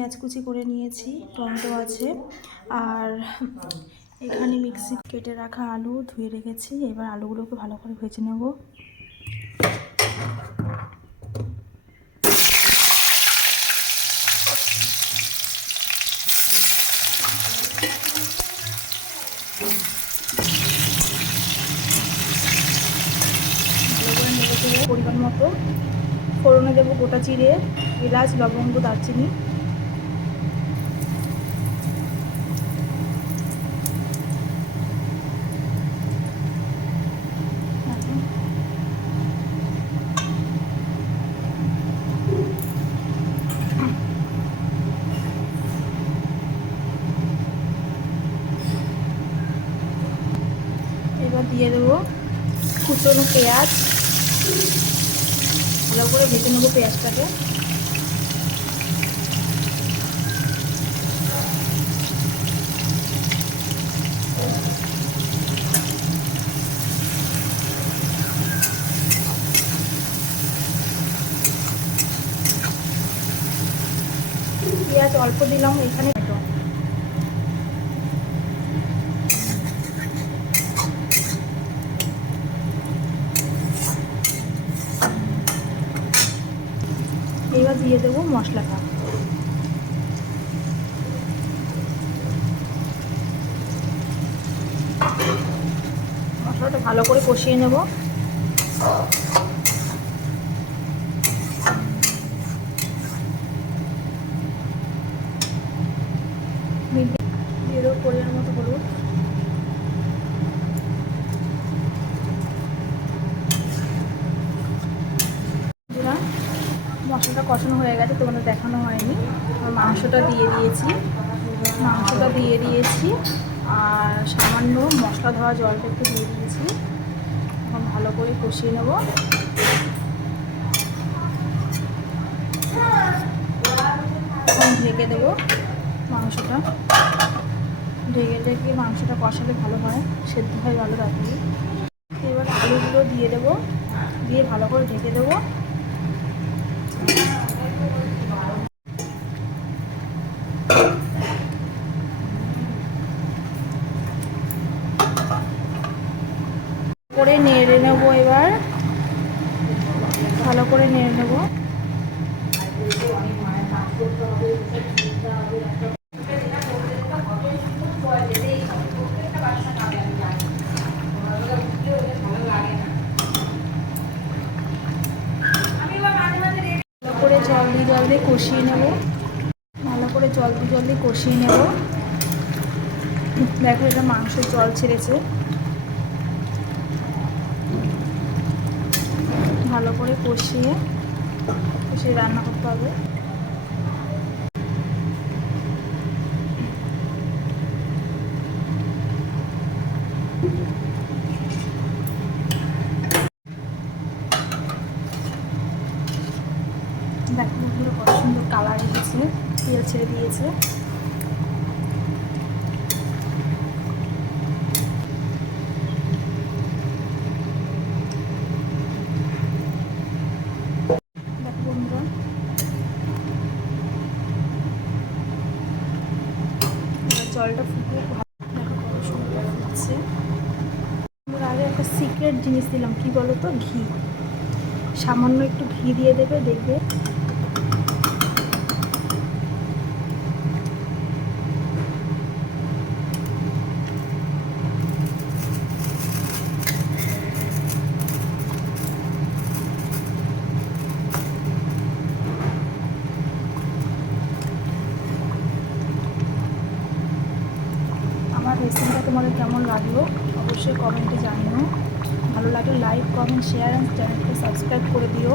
পেঁয়াজ কুচি করে নিয়েছি, টমেটো আছে, আর এখানে মিক্সি কেটে রাখা আলু ধুয়ে রেখেছি। এবার আলুগুলোকে ভালো করে ভেজে নেব। পরিমাণ মতো ফোড়নে দেবো গোটা জিরে, এলাচ, লবঙ্গ, দারচিনি। এবার দিয়ে দেবো কুচনো পেঁয়াজ, ভালো করে ভেজে নেবো পেঁয়াজটাকে। পেঁয়াজ অল্প দিলাম এখানে। এবার দিয়ে দেবো মশলাটা। মশলাটা ভালো করে কষিয়ে নেব। দিয়ে দেবো পরিমাণ মতো হলুদ। মশলাটা কষানো হয়ে গেছে, তোমাদের দেখানো হয়নি। মাংসটা দিয়ে দিয়েছি আর সামান্য মশলা ধোয়া জলটা একটু দিয়ে দিয়েছি। এখন ভালো করে কষিয়ে নেব। এখন ঢেকে দেবো মাংসটা। ঢেকে মাংসটা কষালে ভালো হয়, সেদ্ধ হয় ভালো তাড়াতাড়ি। এবার আলুগুলো দিয়ে দেবো, দিয়ে ভালো করে ঢেকে দেবো। করে নেড়ে নেবো। এবার ভালো করে নেড়ে নেবো। ভালো করে জল দিয়ে কষিয়ে নেব। ভালো করে জল দিয়ে কষিয়ে নেব। দেখো এটা মাংসের জল ছেড়েছে। ভালো করে কষিয়ে রান্না করতে হবে। দেখো বন্ধুরা কত সুন্দর কালার এসেছে, তেল ছেড়ে দিয়েছে। দেখো বন্ধুরা জলটা ফুটে দেখো কত সুন্দর ফুটছে। আমরা আগে একটা সিক্রেট জিনিস দিলাম, কি বলো তো, ঘি। সামান্য একটু ঘি দিয়ে দেবে, দেখবে আমার রেসিপিটা তোমাদের কেমন লাগলো অবশ্যই কমেন্টে জানিও। ভালো লাগলে লাইক, কমেন্ট, শেয়ার অ্যান্ড চ্যানেলকে সাবস্ক্রাইব করে দিও।